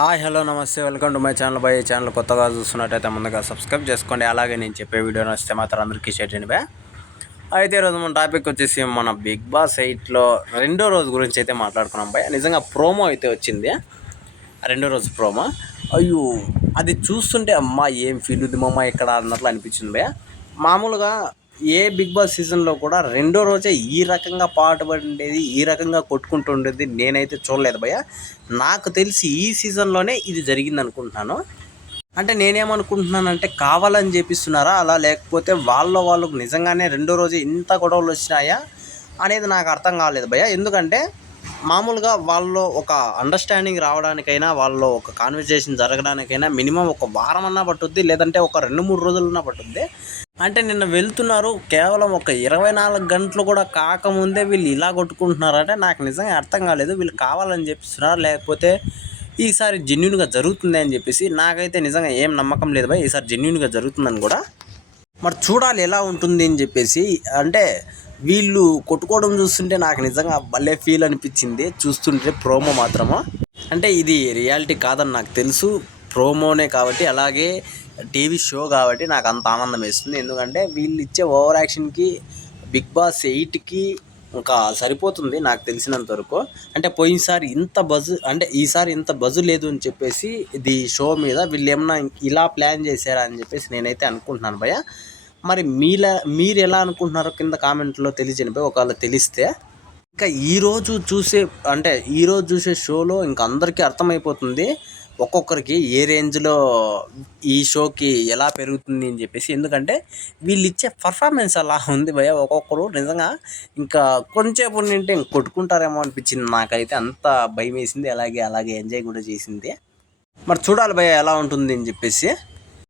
Hi hello నమస్తే welcome to my channel. By channel కొత్తగా చూస్తున్నట్టయితే ముందుగా సబ్స్క్రైబ్ చేసుకోండి. అలాగే నేను చెప్పే వీడియో నచ్చితే మాత్రం అందరికీ షేర్ చేయండి బై. అయితే ఈరోజు మన టాపిక్ వచ్చేసి మన బిగ్ బాస్ 8లో రెండో రోజు గురించి అయితే మాట్లాడుకున్నాం బై. నిజంగా ప్రోమో అయితే వచ్చింది, రెండో రోజు ప్రోమో. అయ్యో అది చూస్తుంటే అమ్మ ఏం ఫీల్ ఉంది మమ్మ ఇక్కడ అన్నట్లు అనిపించింది బై. మామూలుగా ఏ బిగ్ బాస్ సీజన్లో కూడా రెండో రోజే ఈ రకంగా పాటుపడి ఉండేది, ఈ రకంగా కొట్టుకుంటూ ఉండేది నేనైతే చూడలేదు భయ్య. నాకు తెలిసి ఈ సీజన్లోనే ఇది జరిగింది అనుకుంటున్నాను. అంటే నేనేమనుకుంటున్నానంటే కావాలని చేపిస్తున్నారా అలా, లేకపోతే వాళ్ళకు నిజంగానే రెండో రోజు ఇంత గొడవలు వచ్చినాయా అనేది నాకు అర్థం కాలేదు భయ్య. ఎందుకంటే మామూలుగా వాళ్ళు ఒక అండర్స్టాండింగ్ రావడానికైనా, వాళ్ళు ఒక కాన్వర్జేషన్ జరగడానికైనా మినిమం ఒక వారం అన్నా పట్టుద్ది, లేదంటే ఒక 2-3 రోజులన్నా పట్టుద్ది. అంటే నిన్న వెళ్తున్నారు, కేవలం ఒక 24 గంటలు కూడా కాకముందే వీళ్ళు ఇలా కొట్టుకుంటున్నారంటే నాకు నిజంగా అర్థం కాలేదు. వీళ్ళు కావాలని చెప్పిస్తున్నారు, లేకపోతే ఈసారి జెన్యున్గా జరుగుతుంది అని చెప్పేసి. నాకైతే నిజంగా ఏం నమ్మకం లేదు భయ్ ఈసారి జెన్యున్గా జరుగుతుందని కూడా. మరి చూడాలి ఎలా ఉంటుంది అని చెప్పేసి. అంటే వీళ్ళు కొట్టుకోవడం చూస్తుంటే నాకు నిజంగా భలే ఫీల్ అనిపించింది చూస్తుంటే ప్రోమో మాత్రము. అంటే ఇది రియాలిటీ కాదని నాకు తెలుసు, ప్రోమోనే కాబట్టి, అలాగే టీవీ షో కాబట్టి నాకు అంత ఆనందం వేస్తుంది. ఎందుకంటే వీళ్ళు ఇచ్చే ఓవర్ యాక్షన్కి బిగ్ బాస్ 8కి ఇంకా సరిపోతుంది నాకు తెలిసినంత వరకు. అంటే పోయినసారి ఇంత బజ్, అంటే ఈసారి ఇంత బజ్ లేదు అని చెప్పేసి ఇది షో మీద వీళ్ళు ఏమన్నా ఇలా ప్లాన్ చేశారా అని చెప్పేసి నేనైతే అనుకుంటున్నాను భయ్య. మరి మీరు ఎలా అనుకుంటున్నారో కింద కామెంట్లో తెలియజేయండి భయ్య, ఒకవేళ తెలిస్తే. ఇంకా ఈరోజు చూసే షోలో ఇంకా అందరికీ అర్థమైపోతుంది ఒక్కొక్కరికి ఏ రేంజ్లో ఈ షోకి ఎలా పెరుగుతుంది అని చెప్పేసి. ఎందుకంటే వీళ్ళు ఇచ్చే పర్ఫార్మెన్స్ అలా ఉంది భయ్య. ఒక్కొక్కరు నిజంగా ఇంకా కొంచెంసేపు ఉంటే కొట్టుకుంటారేమో అనిపించింది నాకైతే. అంత భయం వేసింది, అలాగే ఎంజాయ్ కూడా చేసింది. మరి చూడాలి భయ్య ఎలా ఉంటుంది అని చెప్పేసి.